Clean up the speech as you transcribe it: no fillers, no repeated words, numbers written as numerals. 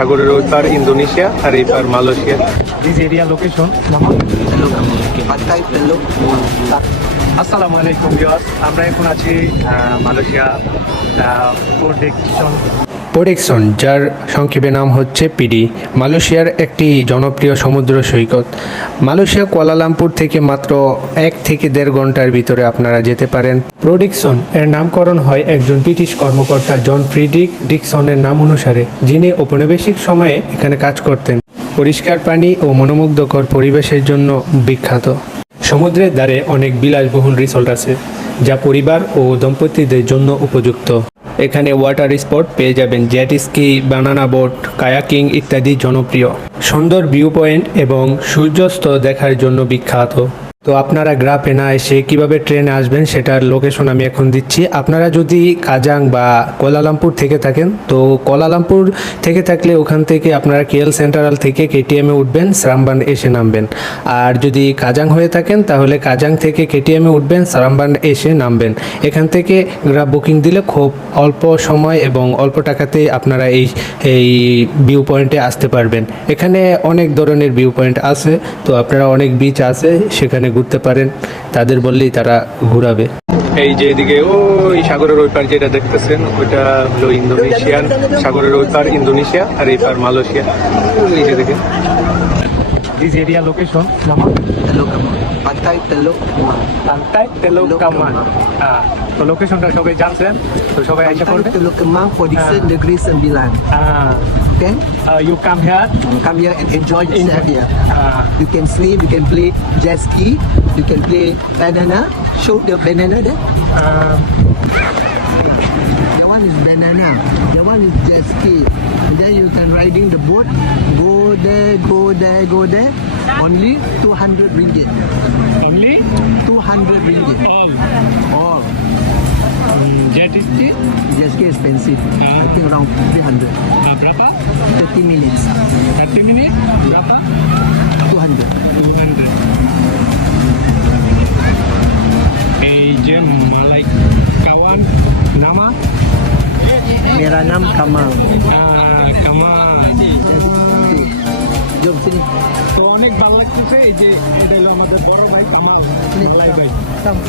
সাগরের ওই পার ইন্দোনেশিয়া আর এই পার মালয়েশিয়া। This area location, আসসালামু আলাইকুম ভিউয়ার্স, আমরা এখন আছি মালয়েশিয়া পোডেক্সন, যার সংক্ষেপে নাম হচ্ছে পিডি, মালয়েশিয়ার একটি জনপ্রিয় সমুদ্র সৈকত। মালয়েশিয়া কুয়ালালামপুর থেকে মাত্র 1 থেকে 1.5 ঘন্টার ভিতরে আপনারা যেতে পারেন। পোডেক্সন এর নামকরণ হয় একজন ব্রিটিশ কর্মকর্তা জন ফ্রিডরিক ডিকসনের নাম অনুসারে, যিনি ঔপনিবেশিক সময়ে এখানে কাজ করতেন। পরিষ্কার পানি ও মনোমুগ্ধকর পরিবেশের জন্য বিখ্যাত। সমুদ্রের ধারে অনেক বিলাসবহুল রিসোর্ট আছে, যা পরিবার ও দম্পতিদের জন্য উপযুক্ত। এখানে ওয়াটার স্পট পেয়ে যাবেন, জেট স্কি, বানানা বোট, কায়াকিং ইত্যাদি জনপ্রিয়। সুন্দর ভিউ পয়েন্ট এবং সূর্যাস্ত দেখার জন্য বিখ্যাত। তো আপনারা গ্রাফে না এসে কীভাবে ট্রেনে আসবেন সেটার লোকেশন আমি এখন দিচ্ছি। আপনারা যদি কাজাং বা কুয়ালালামপুর থেকে থাকেন, তো কুয়ালালামপুর থেকে থাকলে ওখান থেকে আপনারা কেএল সেন্ট্রাল থেকে কেটিএমে উঠবেন, সারামবান্ড এসে নামবেন। আর যদি কাজাং হয়ে থাকেন তাহলে কাজাং থেকে কেটিএমে উঠবেন, সারামবান্ড এসে নামবেন। এখান থেকে গ্রাফ বুকিং দিলে খুব অল্প সময় এবং অল্প টাকাতে আপনারা এই ভিউ পয়েন্টে আসতে পারবেন। এখানে অনেক ধরনের ভিউ পয়েন্ট আছে, তো আপনারা অনেক বিচ আছে, সেখানে ঘুরতে পারেন। তাদের বললেই তারা ঘুরাবে। এই যে এদিকে ওই সাগরের ওই পার যেটা দেখতেছেন, ওইটা হলো ইন্দোনেশিয়ান সাগরের ওই পার ইন্দোনেশিয়া আর এই পার মালয়েশিয়া। এই যে দেখেন This area location, Pantai Teluk Pantai Teluk Kaman. তো লোকেশনটা সবাই জানছেন, তো সবাই আইসা Pantai করবে। Teluk Kemang, Position Negeri Sembilan. Okay? You come here. Come here and enjoy yourself here. Uh, You can swim, you can play jet ski, you can play banana. Show the banana there. That one is banana. That one is jet ski. Then you can riding the boat. Go there, go there, go there. Only 200 ringgit. only 200 ringgit. all All. jet ski. Jet ski expensive. I think around 300. Berapa? 30 minutes. 30 minutes. Berapa? 200. 200. এই যে মালাই kawan nama Merah Nam Kamal. Kamal। Jom sini. তো অনেক ভালো লাগতেছে। এই যে এটা হলো আমাদের বড় ভাই কামাল, মালাই ভাই। Come.